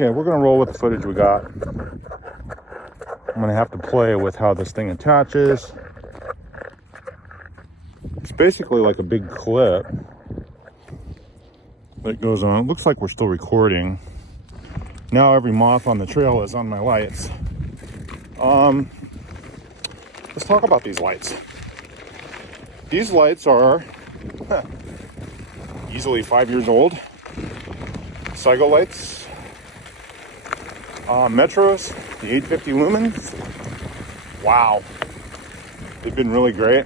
Okay, we're gonna roll with the footage we got. I'm gonna have to play with how this thing attaches. It's basically like a big clip that goes on. It looks like we're still recording. Now every moth on the trail is on my lights. Let's talk about these lights. These lights are easily 5 years old. Cygolites Metros, the 850 lumens. Wow, they've been really great.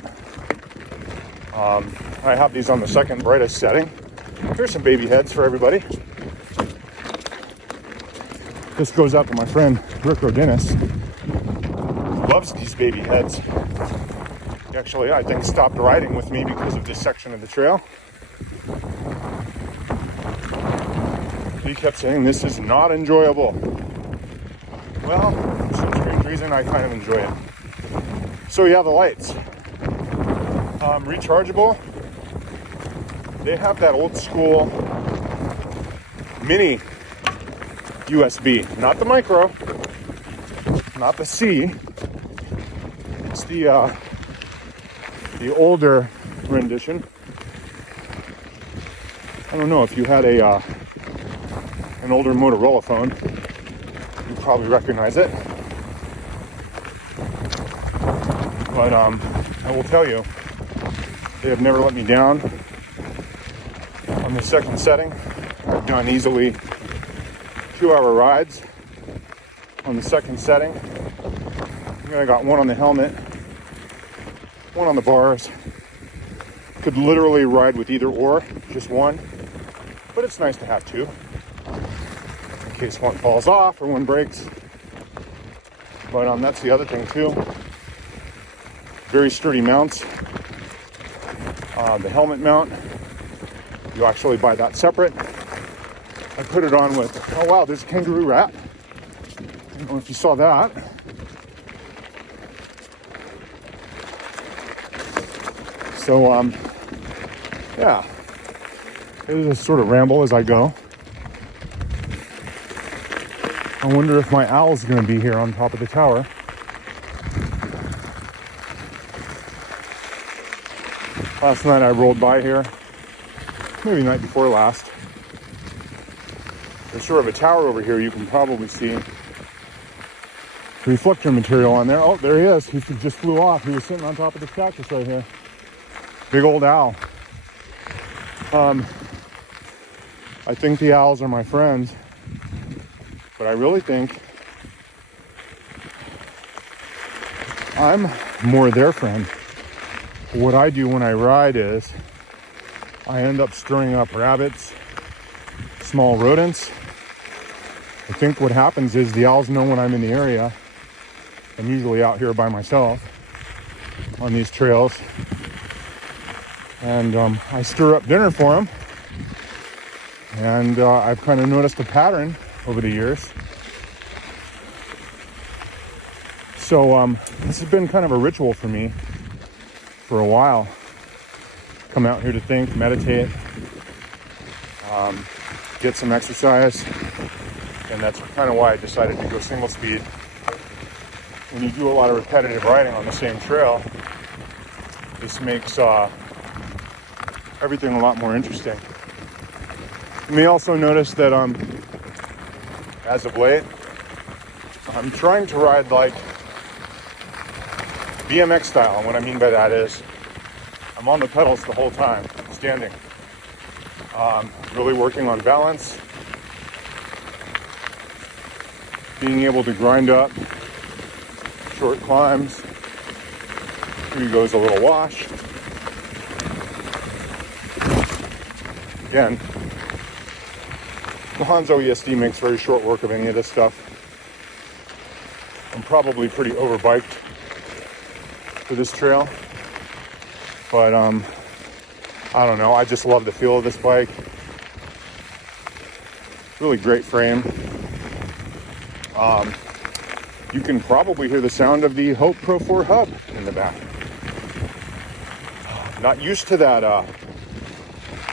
I have these on the second brightest setting. Here's some baby heads for everybody. This goes out to my friend Rick Dennis. Loves these baby heads. Actually, I think stopped riding with me because of this section of the trail. He kept saying this is not enjoyable. Well, for some strange reason, I kind of enjoy it. So yeah, the lights. Rechargeable. They have that old school mini USB, not the micro, not the C. It's the older rendition. I don't know if you had an older Motorola phone, you probably recognize it. But I will tell you, they have never let me down. On the second setting, I've done easily 2-hour rides on the second setting. I got one on the helmet, one on the bars. Could literally ride with either or, just one. But it's nice to have two, in case one falls off or one breaks. But that's the other thing too. Very sturdy mounts. The helmet mount, you actually buy that separate. I put it on with, oh wow, there's a kangaroo rat. I don't know if you saw that. So, yeah, it is a sort of ramble as I go. I wonder if my owl's gonna be here on top of the tower. Last night I rolled by here, maybe the night before last. There's sort of a tower over here you can probably see reflector material on there. Oh, there he is. He just flew off. He was sitting on top of the cactus right here. Big old owl. I think the owls are my friends, but I really think I'm more their friend. What I do when I ride is I end up stirring up rabbits, small rodents. I think what happens is the owls know when I'm in the area. I'm usually out here by myself on these trails. And I stir up dinner for them. And I've kind of noticed a pattern over the years. So this has been kind of a ritual for me for a while. Come out here to think, meditate, get some exercise. And that's kind of why I decided to go single speed. When you do a lot of repetitive riding on the same trail, this makes everything a lot more interesting. You may also notice that as of late, I'm trying to ride like BMX style. And what I mean by that is I'm on the pedals the whole time, standing. Really working on balance, being able to grind up short climbs. Here goes a little wash. Again, the Honzo ESD makes very short work of any of this stuff. I'm probably pretty overbiked for this trail, but I don't know, I just love the feel of this bike. Really great frame. You can probably hear the sound of the Hope Pro 4 hub in the back. Not used to that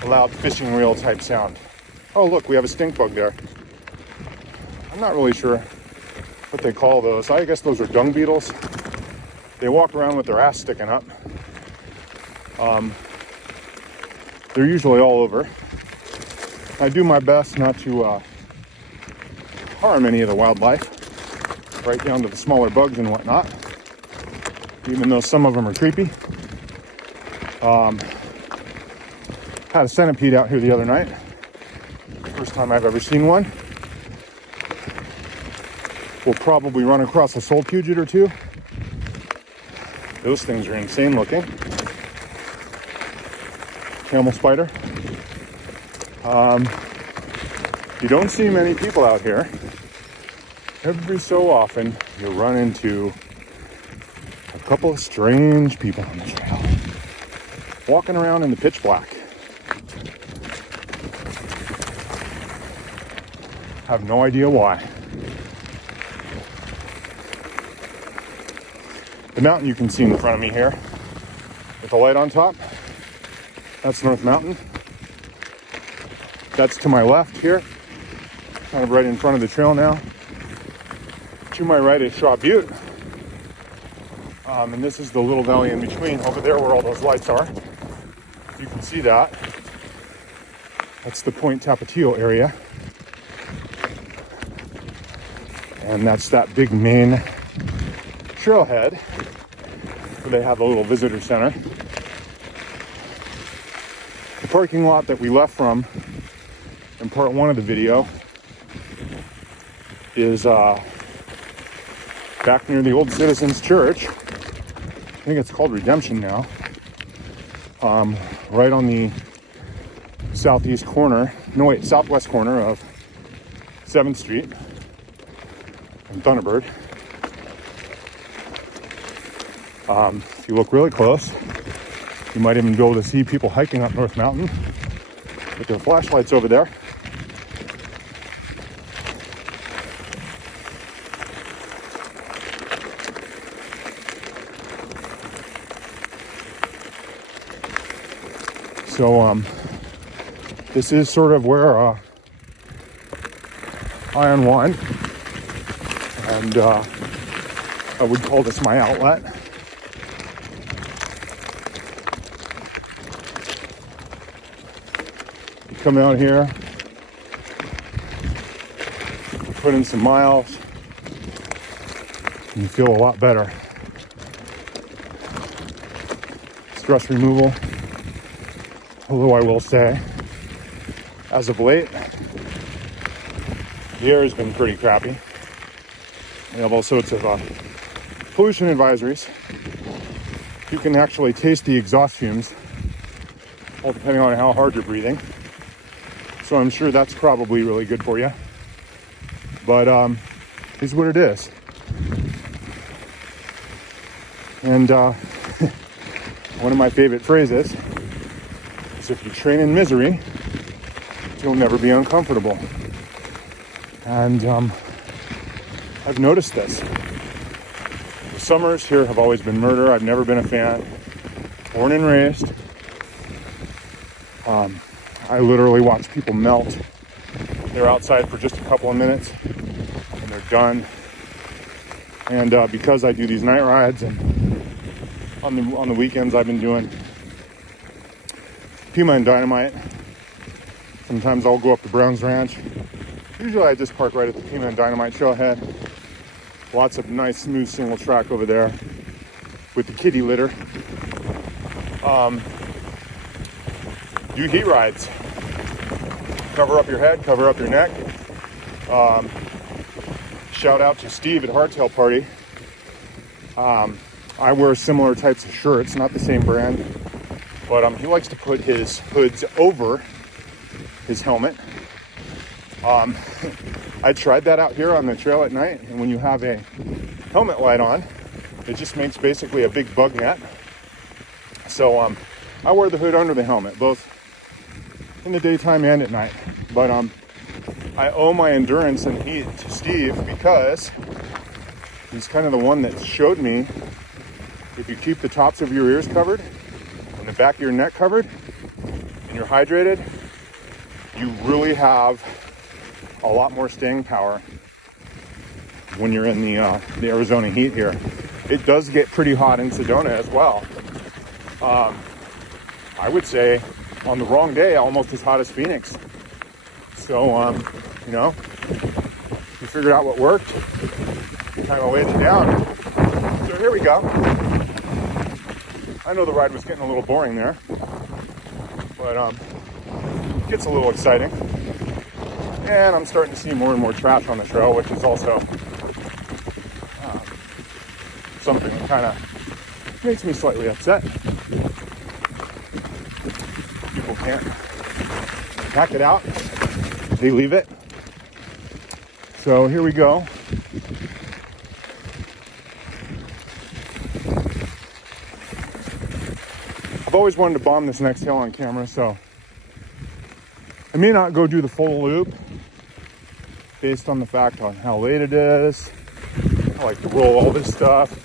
loud fishing reel type sound. Oh look, we have a stink bug there. I'm not really sure what they call those. I guess those are dung beetles. They walk around with their ass sticking up. They're usually all over. I do my best not to harm any of the wildlife, right down to the smaller bugs and whatnot, even though some of them are creepy. Had a centipede out here the other night. First time I've ever seen one. We'll probably run across a solpugid or two. Those things are insane looking. Camel spider. You don't see many people out here. Every so often, you run into a couple of strange people on the trail, walking around in the pitch black. Have no idea why. The mountain you can see in front of me here, with the light on top, that's North Mountain. That's to my left here, kind of right in front of the trail now. To my right is Shaw Butte. And this is the little valley in between, over there where all those lights are. You can see that. That's the Point Tapatio area. And that's that big main trailhead where they have a little visitor center. The parking lot that we left from in part one of the video is back near the old Citizens Church. I think it's called Redemption now. Right on the southwest corner of 7th Street and Thunderbird. If you look really close, you might even be able to see people hiking up North Mountain with their flashlights over there. So this is sort of where I unwind, and I would call this my outlet. You come out here, you put in some miles, and you feel a lot better. Stress removal. Although I will say, as of late, the air has been pretty crappy. We have all sorts of pollution advisories. You can actually taste the exhaust fumes, all depending on how hard you're breathing. So I'm sure that's probably really good for you. But it's what it is. And one of my favorite phrases, if you train in misery, you'll never be uncomfortable. And I've noticed this. The summers here have always been murder. I've never been a fan. Born and raised. I literally watch people melt. They're outside for just a couple of minutes and they're done. And because I do these night rides, and on the weekends I've been doing Pima and Dynamite. Sometimes I'll go up to Brown's Ranch. Usually I just park right at the Pima and Dynamite trailhead. Lots of nice smooth single track over there with the kitty litter. Do heat rides. Cover up your head, cover up your neck. Shout out to Steve at Hardtail Party. I wear similar types of shirts, not the same brand. But he likes to put his hoods over his helmet. I tried that out here on the trail at night, and when you have a helmet light on, it just makes basically a big bug net. So I wear the hood under the helmet, both in the daytime and at night. But I owe my endurance and heat to Steve, because he's kind of the one that showed me if you keep the tops of your ears covered, the back of your neck covered, and you're hydrated, you really have a lot more staying power when you're in the Arizona heat here. It does get pretty hot in Sedona as well. I would say on the wrong day, almost as hot as Phoenix. So, you know, we figured out what worked, kind of laid it down. So here we go. I know the ride was getting a little boring there, but it gets a little exciting. And I'm starting to see more and more trash on the trail, which is also something that kind of makes me slightly upset. People can't pack it out, they leave it. So here we go. I've always wanted to bomb this next hill on camera, so I may not go do the full loop based on the fact on how late it is. I like to roll all this stuff.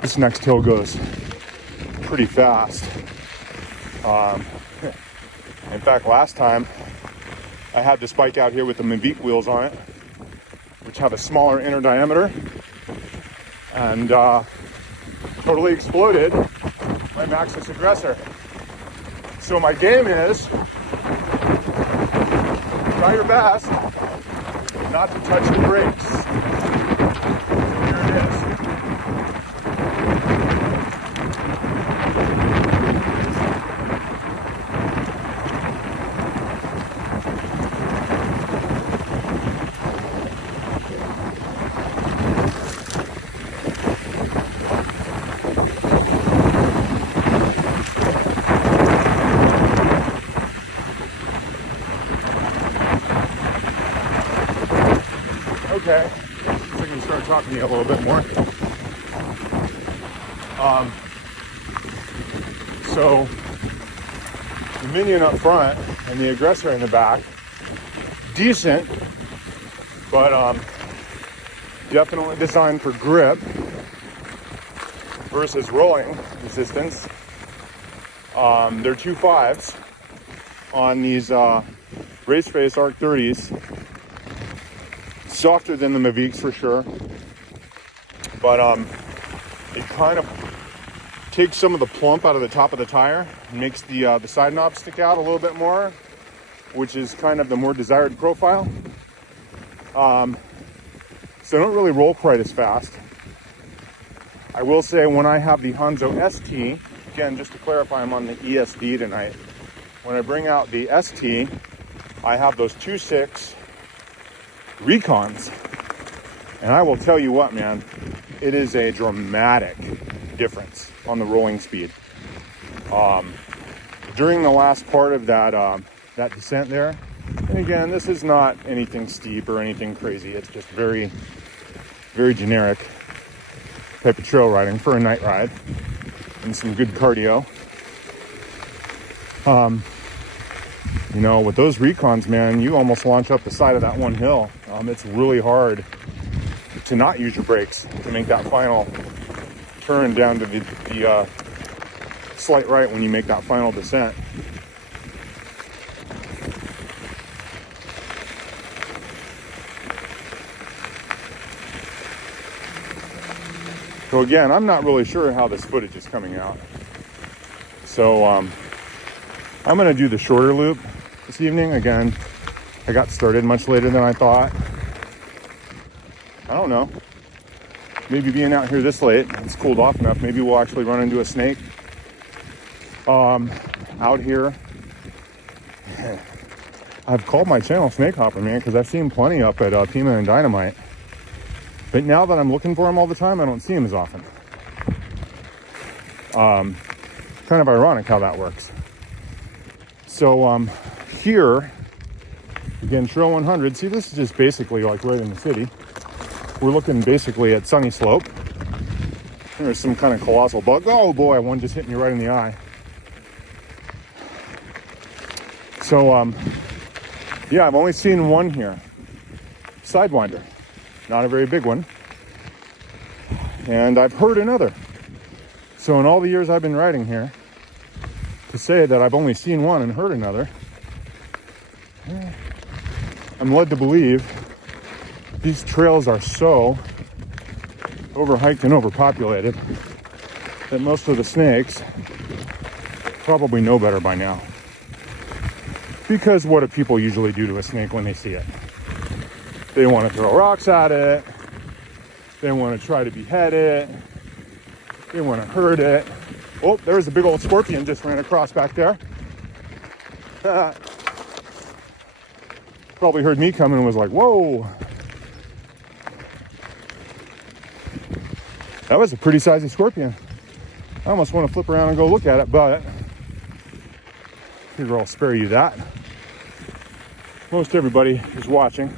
This next hill goes pretty fast. In fact, last time I had this bike out here with the Mavic wheels on it, which have a smaller inner diameter, and totally exploded my Maxxis aggressor. So my game is try your best not to touch the brakes. So here it is. Okay, see if I can start talking to you a little bit more. So the Minion up front and the aggressor in the back, decent, but definitely designed for grip versus rolling resistance. They're 2.5s on these Raceface Arc 30s. Softer than the Mavics for sure, but it kind of takes some of the plump out of the top of the tire and makes the side knobs stick out a little bit more, which is kind of the more desired profile. So they don't really roll quite as fast. I will say when I have the Honzo ST, again, just to clarify, I'm on the ESD tonight. When I bring out the ST, I have those 2.6 Rekons, and I will tell you what, man, it is a dramatic difference on the rolling speed. During the last part of that that descent there, and again, this is not anything steep or anything crazy. It's just very, very generic type of trail riding for a night ride and some good cardio. You know, with those Rekons, man, you almost launch up the side of that one hill. It's really hard to not use your brakes to make that final turn down to the slight right when you make that final descent. So again, I'm not really sure how this footage is coming out. So I'm gonna do the shorter loop this evening. Again, I got started much later than I thought. I don't know. Maybe being out here this late, it's cooled off enough. Maybe we'll actually run into a snake. Out here, I've called my channel Snake Hopper, man, because I've seen plenty up at Pima and Dynamite. But now that I'm looking for them all the time, I don't see them as often. Kind of ironic how that works. So here, again, Trail 100. See, this is just basically like right in the city. We're looking basically at Sunny Slope. There's some kind of colossal bug. Oh boy, one just hit me right in the eye. So yeah, I've only seen one here. Sidewinder. Not a very big one. And I've heard another. So in all the years I've been riding here, to say that I've only seen one and heard another, I'm led to believe these trails are so overhiked and overpopulated that most of the snakes probably know better by now. Because what do people usually do to a snake when they see it? They want to throw rocks at it. They want to try to behead it. They want to hurt it. Oh, there was a big old scorpion just ran across back there. Probably heard me coming and was like, whoa. That was a pretty sizey scorpion. I almost want to flip around and go look at it, but figure I'll spare you that. Most everybody who's watching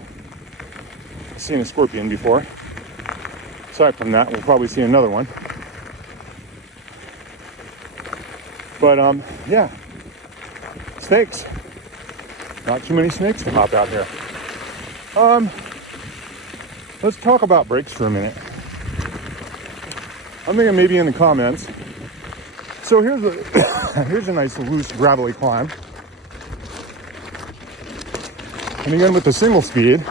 has seen a scorpion before. Aside from that, we'll probably see another one. But yeah, snakes. Not too many snakes to hop out here. Let's talk about brakes for a minute. I'm thinking maybe in the comments. So here's a nice loose gravelly climb. And again with the single speed,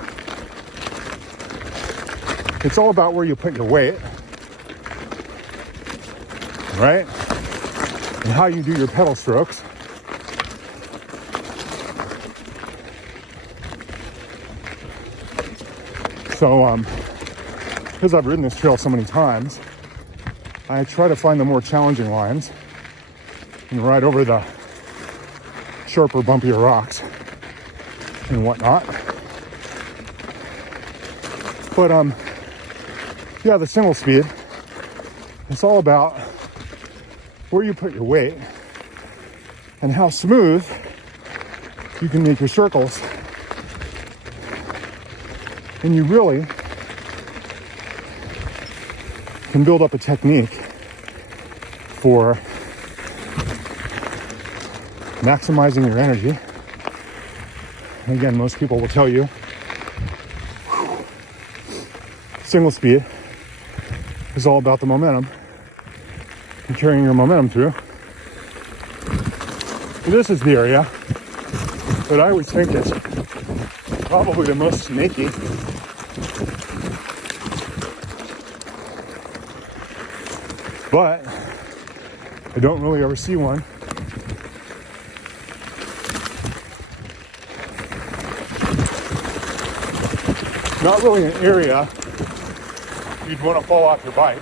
it's all about where you put your weight, right? And how you do your pedal strokes. So, because I've ridden this trail so many times, I try to find the more challenging lines and ride over the sharper, bumpier rocks and whatnot. But yeah, the single speed, it's all about where you put your weight and how smooth you can make your circles. And you really can build up a technique for maximizing your energy. And again, most people will tell you single speed is all about the momentum and carrying your momentum through. And this is the area that I always think is probably the most snaky. But I don't really ever see one. Not really an area you'd want to fall off your bike,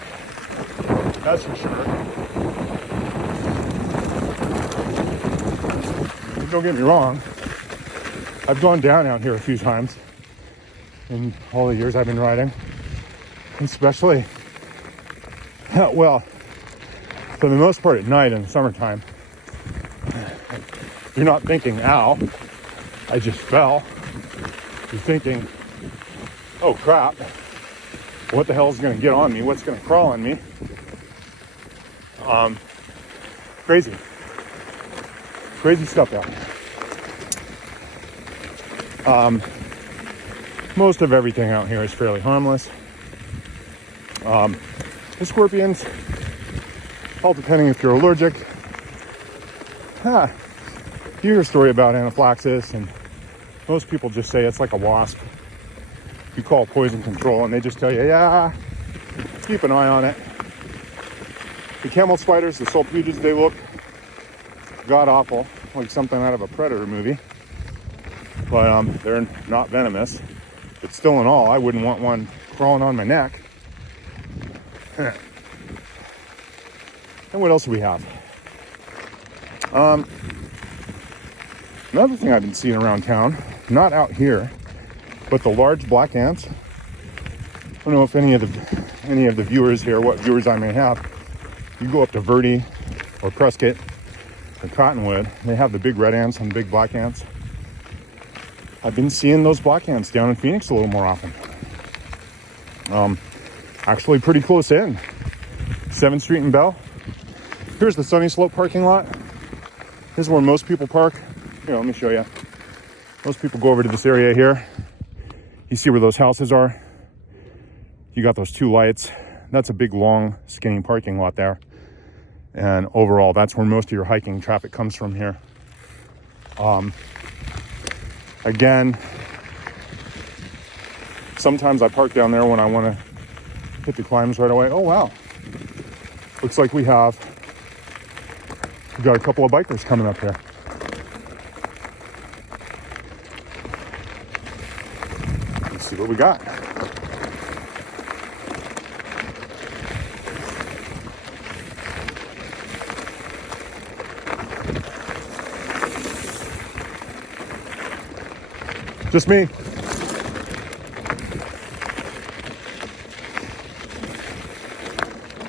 that's for sure. But don't get me wrong, I've gone down out here a few times in all the years I've been riding, especially, well, for the most part at night in the summertime. You're not thinking, ow, I just fell. You're thinking, oh crap, what the hell is going to get on me? What's going to crawl on me? Crazy stuff out here. Most of everything out here is fairly harmless. The scorpions, all depending if you're allergic. You hear a story about anaphylaxis, and most people just say it's like a wasp. You call poison control and they just tell you, yeah, keep an eye on it. The camel spiders, the solpugids, they look god awful, like something out of a Predator movie. But they're not venomous. But still in all, I wouldn't want one crawling on my neck. And what else do we have? Another thing I've been seeing around town, not out here, but the large black ants. I don't know if any of the viewers here, what viewers I may have, you go up to Verde or Prescott or Cottonwood, they have the big red ants and the big black ants. I've been seeing those black ants down in Phoenix a little more often. Actually pretty close in. 7th Street and Bell. Here's the Sunny Slope parking lot. This is where most people park. Here, let me show you. Most people go over to this area here. You see where those houses are? You got those two lights. That's a big, long, skinny parking lot there. And overall, that's where most of your hiking traffic comes from here. Again, Sometimes I park down there when I want to hit the climbs right away. Oh, wow. Looks like we've got a couple of bikers coming up here. Let's see what we got. Just me.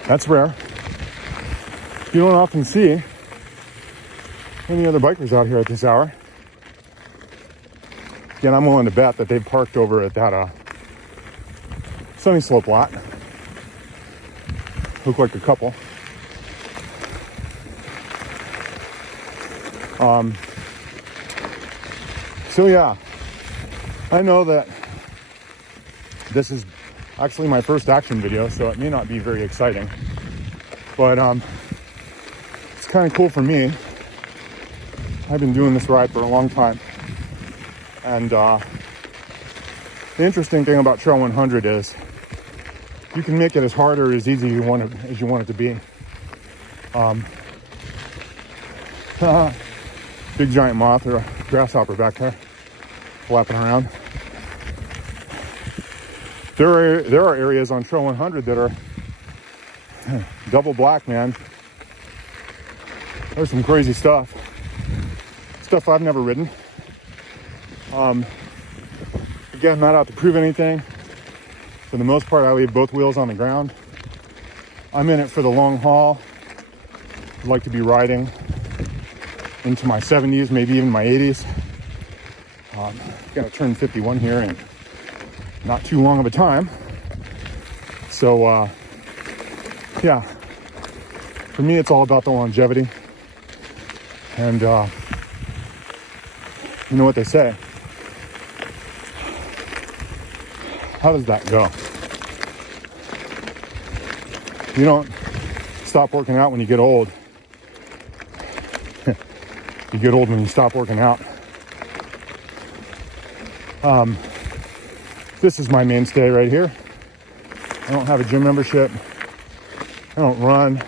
That's rare. You don't often see any other bikers out here at this hour. Again, I'm willing to bet that they've parked over at that Sunny Slope lot. Look like a couple. So yeah, I know that this is actually my first action video, so it may not be very exciting, but it's kind of cool for me. I've been doing this ride for a long time, and the interesting thing about Trail 100 is you can make it as hard or as easy as you want it to be. Big giant moth or a grasshopper back there flapping around. There are areas on Trail 100 that are double black, man. There's some crazy stuff I've never ridden. Again, not out to prove anything. For the most part, I leave both wheels on the ground. I'm in it for the long haul. I'd like to be riding into my 70s, maybe even my 80s. Gonna turn 51 here in not too long of a time. So yeah, for me it's all about the longevity. And you know what they say, how does that go? You don't stop working out when you get old. You get old when you stop working out. This is my mainstay right here. I don't have a gym membership. I don't run.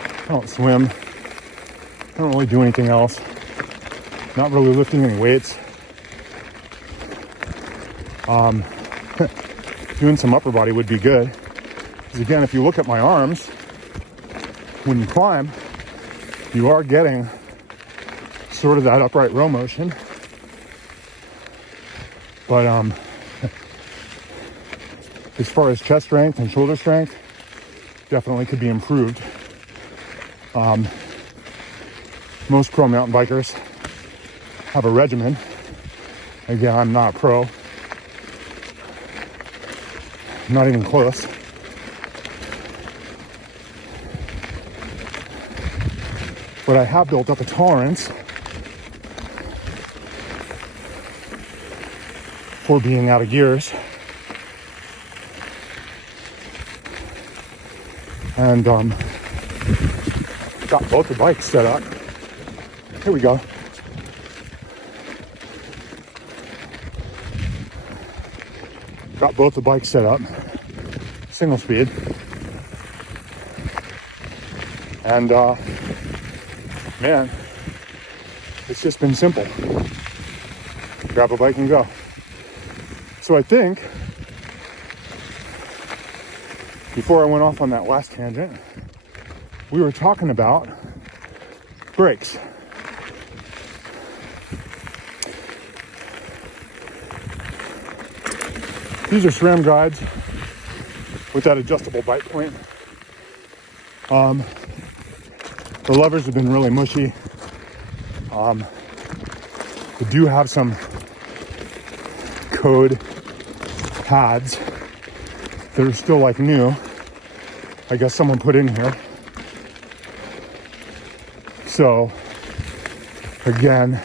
I don't swim. I don't really do anything else. Not really lifting any weights. Doing some upper body would be good. Because again, if you look at my arms, when you climb, you are getting sort of that upright row motion. But as far as chest strength and shoulder strength, definitely could be improved. Most pro mountain bikers have a regimen. Again, I'm not a pro. Not even close. But I have built up a tolerance for being out of gears. And got both the bikes set up. Here we go. Got both the bikes set up, single speed. And man, it's just been simple. Grab a bike and go. So I think, before I went off on that last tangent, we were talking about brakes. These are SRAM guides with that adjustable bite point. The levers have been really mushy. They do have some code pads that are still like new. I guess someone put in here. So again,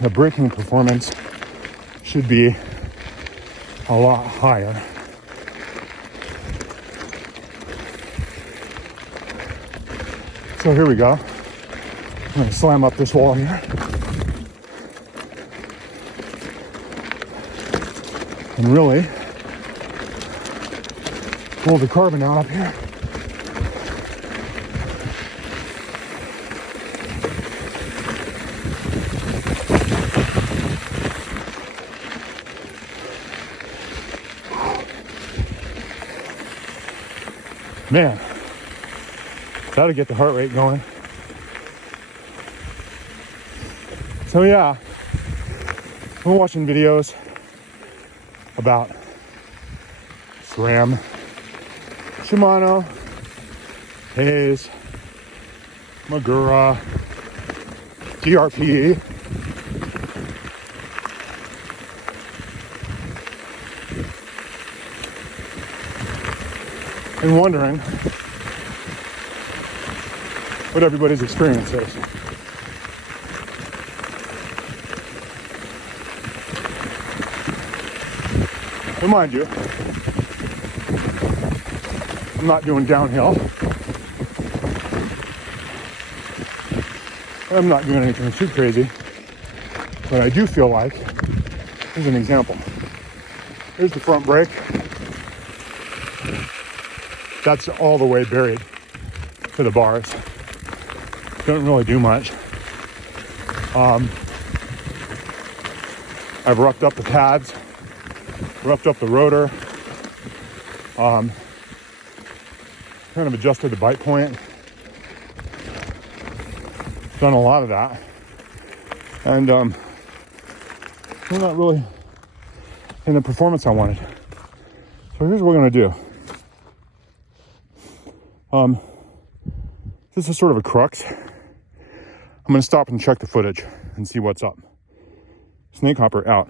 the braking performance should be a lot higher. So here we go. I'm gonna slam up this wall here. and really pull the carbon out up here. Man, that'll get the heart rate going. So yeah, I'm watching videos about SRAM, Shimano, Hayes, Magura, GRPE. And wondering what everybody's experience is. But mind you, I'm not doing downhill. I'm not doing anything too crazy. But I do feel like, here's an example. Here's the front brake. That's all the way buried to the bars. Don't really do much. I've roughed up the pads, roughed up the rotor, kind of adjusted the bite point. Done a lot of that. And we're not really in the performance I wanted. So here's what we're gonna do. This is sort of a crux. I'm gonna stop and check the footage and see what's up. Snake hopper out.